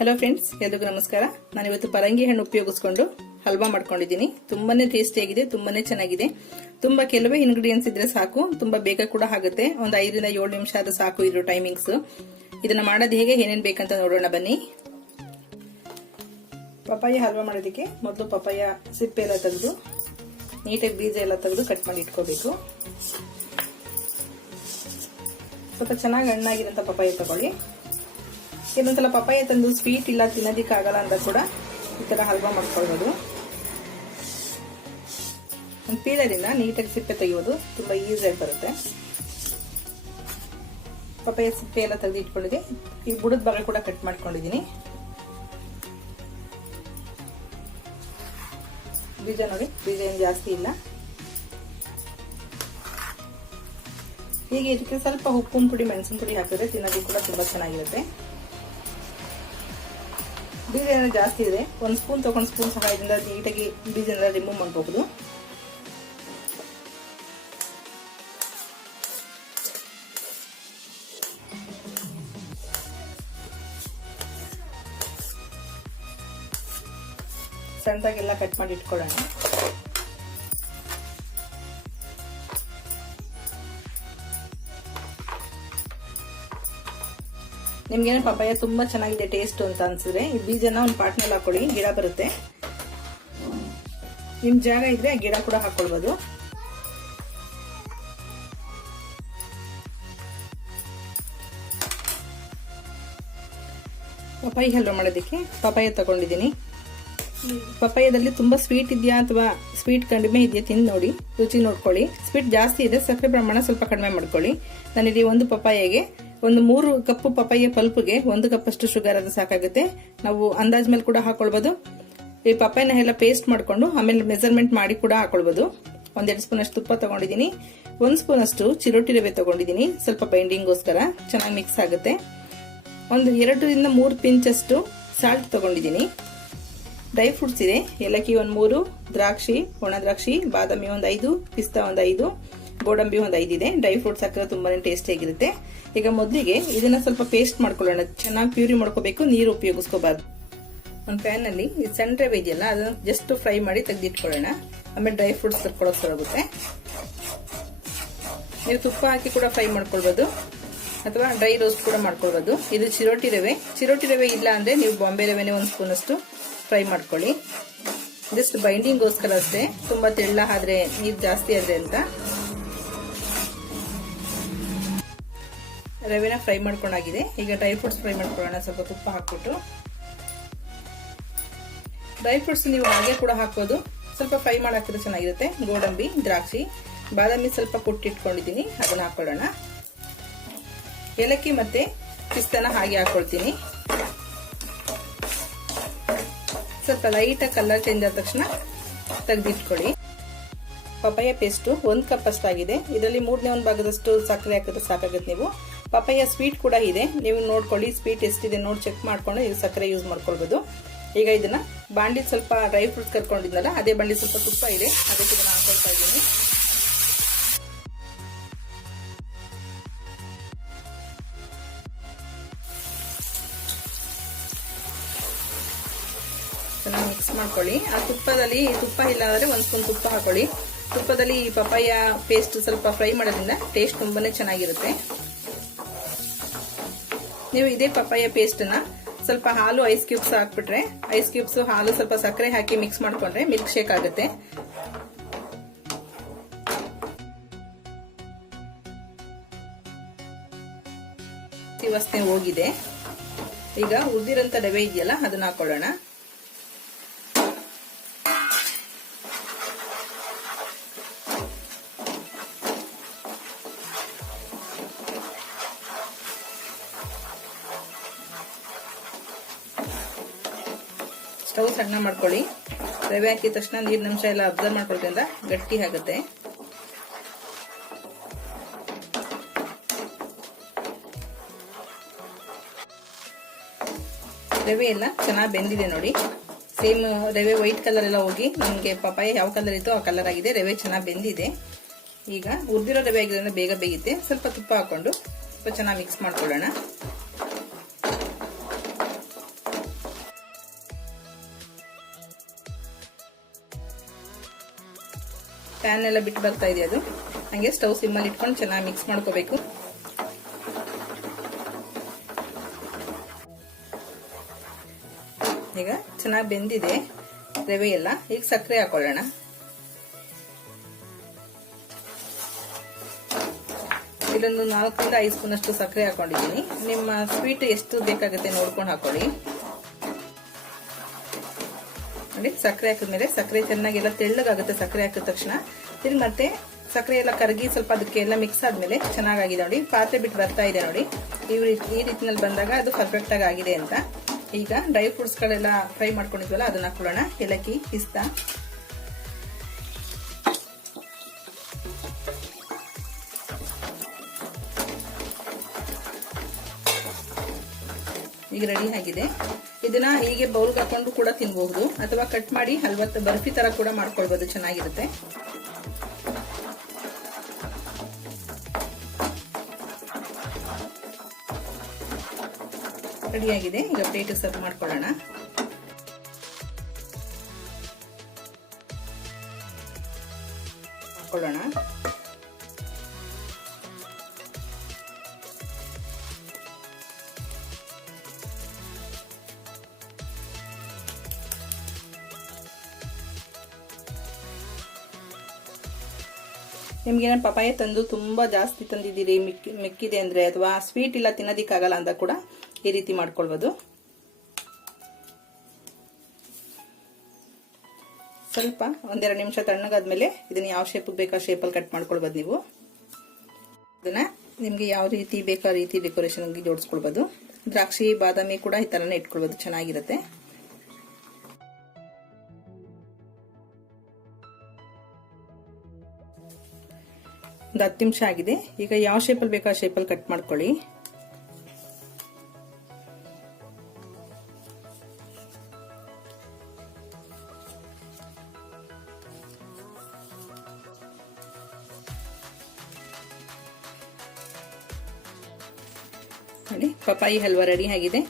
Hello friends ಎಲ್ರಿಗೂ ನಮಸ್ಕಾರ. ನಾನು ಇವತ್ತು ಪರಂಗಿ ಹಣ್ಣು ಉಪಯೋಗಿಸ್ಕೊಂಡು ಹಲ್ವಾ ಮಾಡ್ಕೊಂಡಿದ್ದೀನಿ. ತುಂಬಾನೇ ಟೇಸ್ಟಿಯಾಗಿದೆ ತುಂಬಾನೇ ಚೆನ್ನಾಗಿದೆ. ತುಂಬಾ ಕೆಲವೇ ಇನ್ಗ್ರೀಡಿಯೆಂಟ್ಸ್ ಇದ್ರೆ ಸಾಕು, ತುಂಬಾ ಬೇಗ ಕೂಡ ಆಗುತ್ತೆ. ಒಂದು ಐದರಿಂದ ಏಳು ನಿಮಿಷ ಆದ್ರೆ ಸಾಕು ಇದ್ರ ಟೈಮಿಂಗ್ಸ್ ಇದನ್ನ ಮಾಡೋದು ಹೇಗೆ, ಏನೇನು ಬೇಕಂತ ನೋಡೋಣ ಬನ್ನಿ. ಪಪ್ಪಾಯ ಹಲ್ವಾ ಮಾಡೋದಕ್ಕೆ ಮೊದಲು ಪಪ್ಪಾಯ ಸಿಪ್ಪೆ ಎಲ್ಲ ತೆಗೆದು, ನೀಟಾಗಿ ಬೀಜ ಎಲ್ಲ ತೆಗೆದು ಕಟ್ ಮಾಡಿ ಇಟ್ಕೋಬೇಕು. ಸ್ವಲ್ಪ ಚೆನ್ನಾಗಿ ಹಣ್ಣಾಗಿರೋಂಥ ಪಪ್ಪಾಯ ತಗೊಳ್ಳಿ. ಕೆಲವೊಂದ್ಸಲ ಪಪ್ಪಾಯ ತಂದು ಸ್ವೀಟ್ ಇಲ್ಲ ತಿನ್ನೋದಿಕ್ಕಾಗಲ್ಲ ಅಂತ ಕೂಡ ಈ ತರ ಹಲ್ವಾ ಮಾಡ್ಕೊಳ್ಬೋದು. ಒಂದು ಪೀಲರಿಂದ ನೀಟಾಗಿ ಸಿಪ್ಪೆ ತೆಗೆಯೋದು ತುಂಬಾ ಈಸಿಯಾಗಿ ಬರುತ್ತೆ. ಪಪ್ಪಾಯ ಸಿಪ್ಪೆ ಎಲ್ಲ ತೆಗೆದು ಇಟ್ಕೊಂಡಿದೆ ಈ ಬುಡದ ಭಾಗ ಕೂಡ ಕಟ್ ಮಾಡ್ಕೊಂಡಿದ್ದೀನಿ. ಬೀಜ ನೋಡಿ, ಬೀಜ ಏನು ಜಾಸ್ತಿ ಇಲ್ಲ. ಹೀಗೆ ಇದಕ್ಕೆ ಸ್ವಲ್ಪ ಉಪ್ಪಿನ ಪುಡಿ ಮೆಣಸಿನ ಪುಡಿ ಹಾಕಿದ್ರೆ ತಿನ್ನೋದಕ್ಕೆ ಕೂಡ ತುಂಬಾ ಚೆನ್ನಾಗಿರುತ್ತೆ. ಬೀಜ ಜಾಸ್ತಿ ಇದೆ ಒಂದು ಸ್ಪೂನ್ ತಗೊಂಡು ಸ್ಪೂನ್ ಸಹಾಯದಿಂದ ನೀಟಾಗಿ ಬೀಜನೆಲ್ಲ ರಿಮೂವ್ ಮಾಡಬಹುದು ಸಣ್ಣದಾಗೆಲ್ಲ ಕಟ್ ಮಾಡಿ ಇಟ್ಕೊಳ್ಳೋಣ. ನಿಮ್ಗೇನು ಪಪ್ಪಾಯ ತುಂಬಾ ಚೆನ್ನಾಗಿದೆ ಟೇಸ್ಟ್ ಅಂತ ಅನ್ಸಿದ್ರೆ, ಈ ಬೀಜನ ಒಂದು ಪಾಟ್ನಲ್ಲಿ ಹಾಕೊಳ್ಳಿ, ಗಿಡ ಬರುತ್ತೆ. ನಿಮ್ಮ ಜಾಗ ಇದ್ರೆ ಗಿಡ ಕೂಡ ಹಾಕ್ಕೊಳ್ಬೋದು ಪಪಾಯಿ ಹಲ್ವಾ ಮಾಡೋದಕ್ಕೆ ಪಪ್ಪಾಯ ತಗೊಂಡಿದ್ದೀನಿ. ಪಪ್ಪಾಯದಲ್ಲಿ ತುಂಬಾ ಸ್ವೀಟ್ ಇದೆಯಾ ಅಥವಾ ಸ್ವೀಟ್ ಕಡಿಮೆ ಇದೆಯಾ ತಿಂದು ನೋಡಿ, ರುಚಿ ನೋಡ್ಕೊಳ್ಳಿ. ಸ್ವೀಟ್ ಜಾಸ್ತಿ ಇದೆ, ಸಕ್ಕರೆ ಪ್ರಮಾಣ ಸ್ವಲ್ಪ ಕಡಿಮೆ ಮಾಡ್ಕೊಳ್ಳಿ. ನಾನಿಲ್ಲಿ ಒಂದು ಪಪಾಯಗೆ ಒಂದು ಮೂರು ಕಪ್ ಪಪ್ಪಾಯ ಪಲ್ಪ್ಗೆ ಒಂದು ಕಪ್ ಅಷ್ಟು ಶುಗರ್ ಅದು ಸಾಕಾಗುತ್ತೆ. ನಾವು ಅಂದಾಜ್ ಮೇಲೆ ಕೂಡ ಹಾಕೊಳ್ಬಹುದು ಈ ಪಪ್ಪಾಯನ ಎಲ್ಲ ಪೇಸ್ಟ್ ಮಾಡಿಕೊಂಡು ಆಮೇಲೆ ಮೆಜರ್ಮೆಂಟ್ ಮಾಡಿ ಕೂಡ ಹಾಕೊಳ್ಬಹುದು ಒಂದೆರಡು ಸ್ಪೂನ್ ಅಷ್ಟು ತುಪ್ಪ ತಗೊಂಡಿದ್ದೀನಿ. ಒಂದು ಸ್ಪೂನ್ ಅಷ್ಟು ಚಿರೋಟಿ ರವೆ ತಗೊಂಡಿದ್ದೀನಿ. ಸ್ವಲ್ಪ ಬೈಂಡಿಂಗ್ಗೋಸ್ಕರ ಚೆನ್ನಾಗಿ ಮಿಕ್ಸ್ ಆಗುತ್ತೆ. ಒಂದು ಎರಡರಿಂದ ಮೂರು ಪಿಂಚ್ ಅಷ್ಟು ಸಾಲ್ಟ್ ತಗೊಂಡಿದ್ದೀನಿ. ಡ್ರೈ ಫ್ರೂಟ್ಸ್ ಇದೆ. ಏಲಕ್ಕಿ ಒಂದು ಮೂರು, ದ್ರಾಕ್ಷಿ, ಒಣ ದ್ರಾಕ್ಷಿ, ಬಾದಾಮಿ ಒಂದು ಐದು, ಪಿಸ್ತಾ ಒಂದು ಐದು. ಗೋಡಂಬಿ ಒಂದು ಐದಿದೆ ಡ್ರೈ ಫ್ರೂಟ್ಸ್ ಹಾಕಿದ್ರೆ ತುಂಬಾನೇ ಟೇಸ್ಟಿ ಆಗಿರುತ್ತೆ. ಈಗ ಮೊದಲಿಗೆ ಇದನ್ನ ಸ್ವಲ್ಪ ಪೇಸ್ಟ್ ಮಾಡ್ಕೊಳ್ಳೋಣ. ಚೆನ್ನಾಗಿ ಪ್ಯೂರಿ ಮಾಡ್ಕೋಬೇಕು, ನೀರು ಉಪಯೋಗಿಸ್ಕೋಬಾರ್ದು. ಒಂದು ಪ್ಯಾನ್ ಅಲ್ಲಿ ಸಣ್ಣ ರವೆ ಇದೆಯಲ್ಲ ಅದನ್ನ ಜಸ್ಟ್ ಫ್ರೈ ಮಾಡಿ ತೆಗೆದಿಟ್ಕೊಳ್ಳೋಣ. ಆಮೇಲೆ ಡ್ರೈ ಫ್ರೂಟ್ಸ್ ಹೋಗುತ್ತೆ ನೀವು ತುಪ್ಪ ಹಾಕಿ ಕೂಡ ಫ್ರೈ ಮಾಡ್ಕೊಳ್ಬೋದು. ಅಥವಾ ಡ್ರೈ ರೋಸ್ಟ್ ಕೂಡ ಮಾಡ್ಕೊಳ್ಬೋದು. ಇದು ಚಿರೋಟಿ ರವೆ. ಚಿರೋಟಿ ರವೆ ಇಲ್ಲ ಅಂದ್ರೆ ನೀವು ಬಾಂಬೆ ರವೆನೇ ಒಂದು ಸ್ಪೂನ್ ಅಷ್ಟು ಫ್ರೈ ಮಾಡ್ಕೊಳ್ಳಿ ಜಸ್ಟ್ ಬೈಂಡಿಂಗ್ಗೋಸ್ಕರ ಅಷ್ಟೇ. ತುಂಬಾ ತೆಳ್ಳ ಆದ್ರೆ ನೀರು ಜಾಸ್ತಿ ಆದ್ರೆ ಅಂತ. ರವೆನ ಫ್ರೈ ಮಾಡ್ಕೊಂಡಾಗಿದೆ. ಈಗ ಡ್ರೈ ಫ್ರೂಟ್ಸ್ ಫ್ರೈ ಮಾಡ್ಕೊಳ್ಳೋಣ. ಸ್ವಲ್ಪ ತುಪ್ಪ ಹಾಕ್ಬಿಟ್ಟು. ಡ್ರೈ ಫ್ರೂಟ್ಸ್ ನೀವು ಹಾಗೆ ಕೂಡ ಹಾಕೋದು ಸ್ವಲ್ಪ ಫ್ರೈ ಮಾಡಾಕಿದ್ರೆ ಚೆನ್ನಾಗಿರುತ್ತೆ. ಗೋಡಂಬಿ, ದ್ರಾಕ್ಷಿ, ಬಾದಾಮಿ ಸ್ವಲ್ಪ ಕುಟ್ಟಿಟ್ಕೊಂಡಿದ್ದೀನಿ. ಅದನ್ನ ಹಾಕೊಳ್ಳೋಣ ಏಲಕ್ಕಿ ಮತ್ತೆ ಪಿಸ್ತನ ಹಾಗೆ ಹಾಕೊಳ್ತೀನಿ ಸ್ವಲ್ಪ ಲೈಟಾಗಿ ಕಲರ್ ಚೇಂಜ್ ಆದ ತಕ್ಷಣ ತೆಗೆದಿಟ್ಕೊಳ್ಳಿ. ಪಪಾಯ ಪೇಸ್ಟು ಒಂದು ಕಪ್ ಅಷ್ಟಾಗಿದೆ. ಇದರಲ್ಲಿ ಮೂರನೇ ಒಂದು ಭಾಗದಷ್ಟು ಸಕ್ಕರೆ ಹಾಕಿದ್ರೆ ಸಾಕಾಗುತ್ತೆ ನೀವು. ಪಪಾಯ ಸ್ವೀಟ್ ಕೂಡ ಇದೆ. ನೀವು ನೋಡ್ಕೊಳ್ಳಿ ಸ್ವೀಟ್ ಎಷ್ಟಿದೆ ನೋಡಿ ಚೆಕ್ ಮಾಡ್ಕೊಂಡು ನೀವು ಸಕ್ಕರೆ ಯೂಸ್ ಮಾಡ್ಕೊಳ್ಬೋದು. ಈಗ ಇದನ್ನ ಬಾಂಡಿ ಸ್ವಲ್ಪ ಡ್ರೈ ಫ್ರೂಟ್ಸ್ ಕರ್ಕೊಂಡಿದ್ನಲ್ಲ, ಅದೇ ಬಾಂಡಿ ಸ್ವಲ್ಪ ತುಪ್ಪ ಇದೆ. ಅದಕ್ಕೆ ಇದನ್ನ ಹಾಕೊಳ್ತಾ ಇದ್ದೀನಿ. ಚೆನ್ನಾಗಿ ಮಿಕ್ಸ್ ಮಾಡ್ಕೊಳ್ಳಿ. ಆ ತುಪ್ಪದಲ್ಲಿ, ತುಪ್ಪ ಇಲ್ಲ ಅಂದ್ರೆ ಒಂದು ಸ್ಪೂನ್ ತುಪ್ಪ ಹಾಕೊಳ್ಳಿ. ತುಪ್ಪದಲ್ಲಿ ಈ ಪಪ್ಪಾಯ ಪೇಸ್ಟ್ ಸ್ವಲ್ಪ ಫ್ರೈ ಮಾಡೋದ್ರಿಂದ ಟೇಸ್ಟ್ ತುಂಬಾನೇ ಚೆನ್ನಾಗಿರುತ್ತೆ. ನೀವು ಇದೇ ಪಪ್ಪಾಯ ಪೇಸ್ಟ್ನ ಸ್ವಲ್ಪ ಹಾಲು ಐಸ್ ಕ್ಯೂಬ್ಸ್ ಹಾಕ್ಬಿಟ್ರೆ ಐಸ್ ಕ್ಯೂಬ್ಸ್ ಹಾಲು ಸ್ವಲ್ಪ ಸಕ್ಕರೆ ಹಾಕಿ ಮಿಕ್ಸ್ ಮಾಡ್ಕೊಂಡ್ರೆ ಮಿಲ್ಕ್ ಶೇಕ್ ಆಗುತ್ತೆ. ವಾಸನೆ ಹೋಗಿದೆ. ಈಗ ಉದ್ದಿರಂತ ರವೆ ಇದೆಯಲ್ಲ, ಅದನ್ನ ಹಾಕೊಳ್ಳೋಣ. ಸ್ಟವ್ ಸಣ್ಣ ಮಾಡ್ಕೊಳ್ಳಿ. ರವೆ ಹಾಕಿದ ತಕ್ಷಣ ನೀರಿನ ಅಂಶ ಎಲ್ಲ ಅಬ್ಸರ್ವ್ ಮಾಡ್ಕೊಳ್ಳೋದ್ರಿಂದ ಗಟ್ಟಿ ಆಗುತ್ತೆ. ರವೆ ಎಲ್ಲ ಚೆನ್ನಾಗಿ ಬೆಂದಿದೆ ನೋಡಿ. ಸೇಮ್ ರವೆ ವೈಟ್ ಕಲರ್ ಎಲ್ಲ ಹೋಗಿ ನಮಗೆ ಪಪಾಯ ಯಾವ ಕಲರ್ ಇತ್ತು ಆ ಕಲರ್ ಆಗಿದೆ. ರವೆ ಚೆನ್ನಾಗಿ ಬೆಂದಿದೆ. ಈಗ ಉರ್ದಿರೋ ರವೆ ಆಗಿರೋದ್ರಿಂದ ಬೇಗ ಬೇಯುತ್ತೆ. ಸ್ವಲ್ಪ ತುಪ್ಪ ಹಾಕೊಂಡು ಸ್ವಲ್ಪ ಚೆನ್ನಾಗಿ ಮಿಕ್ಸ್ ಮಾಡ್ಕೊಳ್ಳೋಣ. ಪ್ಯಾನ್ ಎಲ್ಲ ಬಿಟ್ಟು ಬರ್ತಾ ಇದೆ ಅದು? ಹಂಗೆ ಸ್ಟವ್ ಸಿಮ್ಮಲ್ಲಿ ಇಟ್ಕೊಂಡು ಚೆನ್ನಾಗಿ ಮಿಕ್ಸ್ ಮಾಡ್ಕೋಬೇಕು. ಈಗ ಚೆನ್ನಾಗಿ ಬೆಂದಿದೆ ರವೆ ಎಲ್ಲ. ಈಗ ಸಕ್ಕರೆ ಹಾಕೊಳ್ಳೋಣ. ಇಲ್ಲೊಂದು ನಾಲ್ಕರಿಂದ ಐದು ಸ್ಪೂನ್ ಅಷ್ಟು ಸಕ್ಕರೆ ಹಾಕೊಂಡಿದ್ದೀನಿ. ನಿಮ್ಮ ಸ್ವೀಟ್ ಎಷ್ಟು ಬೇಕಾಗುತ್ತೆ ನೋಡ್ಕೊಂಡು ಹಾಕೊಳ್ಳಿ. ನೋಡಿ ಸಕ್ಕರೆ ಹಾಕಿದ್ಮೇಲೆ ಸಕ್ಕರೆ ಚೆನ್ನಾಗೆಲ್ಲ ತೆಳ್ಳಗಾಗುತ್ತೆ, ಸಕ್ಕರೆ ಹಾಕಿದ ತಕ್ಷಣ. ತಿರ್ಗಿ ಮತ್ತೆ ಸಕ್ಕರೆ ಎಲ್ಲ ಕರಗಿ ಸ್ವಲ್ಪ ಅದಕ್ಕೆ ಎಲ್ಲ ಮಿಕ್ಸ್ ಆದ್ಮೇಲೆ ಚೆನ್ನಾಗಾಗಿದೆ ನೋಡಿ. ಪಾತ್ರೆ ಬಿಟ್ಟು ಬರ್ತಾ ಇದೆ ನೋಡಿ. ಈ ಈ ರೀತಿನಲ್ಲಿ ಬಂದಾಗ ಅದು ಪರ್ಫೆಕ್ಟ್ ಆಗಿ ಆಗಿದೆ ಅಂತ. ಈಗ ಡ್ರೈ ಫ್ರೂಟ್ಸ್ ಗಳೆಲ್ಲ ಫ್ರೈ ಮಾಡ್ಕೊಂಡಿದ್ವಲ್ಲ, ಅದನ್ನ ಹಾಕೊಳ್ಳೋಣ. ಏಲಕ್ಕಿ, ಪಿಸ್ತಾ. ಈಗ ರೆಡಿ ಆಗಿದೆ. ಇದನ್ನ ಹೀಗೆ ಬೌಲ್ಗೆ ಹಾಕೊಂಡು ಕೂಡ ತಿನ್ಬಹುದು. ಅಥವಾ ಕಟ್ ಮಾಡಿ ಹಲ್ವತ್ತು ಬರ್ಫಿ ತರ ಕೂಡ ಮಾಡ್ಕೊಳ್ಬಹುದು ಚೆನ್ನಾಗಿರುತ್ತೆ. ರೆಡಿಯಾಗಿದೆ ಈಗ ಪ್ಲೇಟ್ ಸರ್ವ್ ಮಾಡ್ಕೊಳ್ಳೋಣ. ನಿಮ್ಗೇನ ಪಪಾಯ ತಂದು ತುಂಬ ಜಾಸ್ತಿ ತಂದಿದ್ದೀರಿ ಮಿಕ್ಕಿ ಮಿಕ್ಕಿದೆ ಅಂದರೆ ಅಥವಾ ಸ್ವೀಟ್ ಇಲ್ಲ ತಿನ್ನೋದಿಕ್ಕಾಗಲ್ಲ ಅಂತ ಕೂಡ ಈ ರೀತಿ ಮಾಡ್ಕೊಳ್ಬೋದು. ಸ್ವಲ್ಪ ಒಂದೆರಡು ನಿಮಿಷ ತಣ್ಣಗಾದ್ಮೇಲೆ ಇದನ್ನ ಯಾವ ಶೇಪ್ ಬೇಕಾ ಶೇಪಲ್ಲಿ ಕಟ್ ಮಾಡ್ಕೊಳ್ಬೋದು ನೀವು. ಇದನ್ನ ನಿಮಗೆ ಯಾವ ರೀತಿ ಬೇಕಾ ರೀತಿ ಡೆಕೋರೇಷನ್ಗೆ ಜೋಡಿಸ್ಕೊಳ್ಬೋದು. ದ್ರಾಕ್ಷಿ, ಬಾದಾಮಿ ಕೂಡ ಈ ಥರನೇ ಇಟ್ಕೊಳ್ಬೋದು, ಚೆನ್ನಾಗಿರುತ್ತೆ. ಒಂದು ಹತ್ತು ನಿಮಿಷ ಆಗಿದೆ. ಈಗ ಯಾವ ಶೇಪಲ್ಲಿ ಬೇಕಾ ಶೇಪಲ್ಲಿ ಕಟ್ ಮಾಡ್ಕೊಳ್ಳಿ. ನೋಡಿ ಪಪಾಯಿ ಹಲ್ವಾ ರೆಡಿ ಆಗಿದೆ.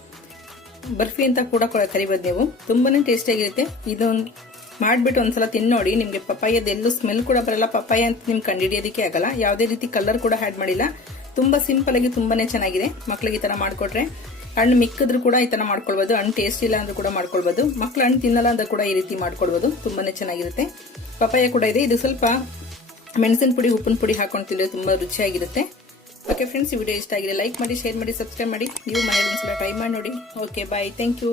ಬರ್ಫಿ ಅಂತ ಕೂಡ ಕರಿಬೋದು ನೀವು. ತುಂಬಾನೇ ಟೇಸ್ಟಿಯಾಗಿರುತ್ತೆ ಇದೊಂದು ಮಾಡಿಬಿಟ್ಟು ಒಂದ್ಸಲ ತಿನ್ನೋಡಿ ನಿಮಗೆ ಪಪ್ಪಾಯದೆಲ್ಲೂ ಸ್ಮೆಲ್ ಕೂಡ ಬರಲ್ಲ. ಪಪ್ಪಾಯ ಅಂತ ನಿಮ್ಗೆ ಕಂಡುಹಿಡಿಯೋದಕ್ಕೆ ಆಗಲ್ಲ. ಯಾವುದೇ ರೀತಿ ಕಲರ್ ಕೂಡ ಆ್ಯಡ್ ಮಾಡಿಲ್ಲ. ತುಂಬಾ ಸಿಂಪಲ್ ಆಗಿ ತುಂಬಾನೇ ಚೆನ್ನಾಗಿದೆ. ಮಕ್ಳಿಗೆ ಈ ತರ ಮಾಡ್ಕೊಟ್ರೆ ಹಣ್ಣು ಮಿಕ್ಕಿದ್ರು ಕೂಡ ಈ ತರ ಮಾಡ್ಕೊಳ್ಬೋದು. ಹಣ್ಣು ಟೇಸ್ಟ್ ಇಲ್ಲ ಅಂದ್ರೂ ಕೂಡ ಮಾಡ್ಕೊಳ್ಬೋದು. ಮಕ್ಳು ಹಣ್ಣು ತಿನ್ನಲ್ಲ ಅಂದ್ರೆ ಕೂಡ ಈ ರೀತಿ ಮಾಡ್ಕೊಳ್ಬೋದು. ತುಂಬಾನೇ ಚೆನ್ನಾಗಿರುತ್ತೆ. ಪಪ್ಪಾಯ ಕೂಡ ಇದೆ. ಇದು ಸ್ವಲ್ಪ ಮೆಣಸಿನ ಪುಡಿ, ಉಪ್ಪಿನ ಪುಡಿ ಹಾಕೊಂಡು ತಿನ್ನೋದು ತುಂಬಾ ರುಚಿಯಾಗಿರುತ್ತೆ. ಓಕೆ ಫ್ರೆಂಡ್ಸ್ ಈ ವಿಡಿಯೋ ಇಷ್ಟ ಆಗಿದೆ ಲೈಕ್ ಮಾಡಿ ಶೇರ್ ಮಾಡಿ ಸಬ್ಸ್ಕ್ರೈಬ್ ಮಾಡಿ. ನೀವು ಮನೆಯಲ್ಲಿ ಒಂದ್ಸಲ ಟ್ರೈ ಮಾಡಿ ನೋಡಿ. Okay bye thank you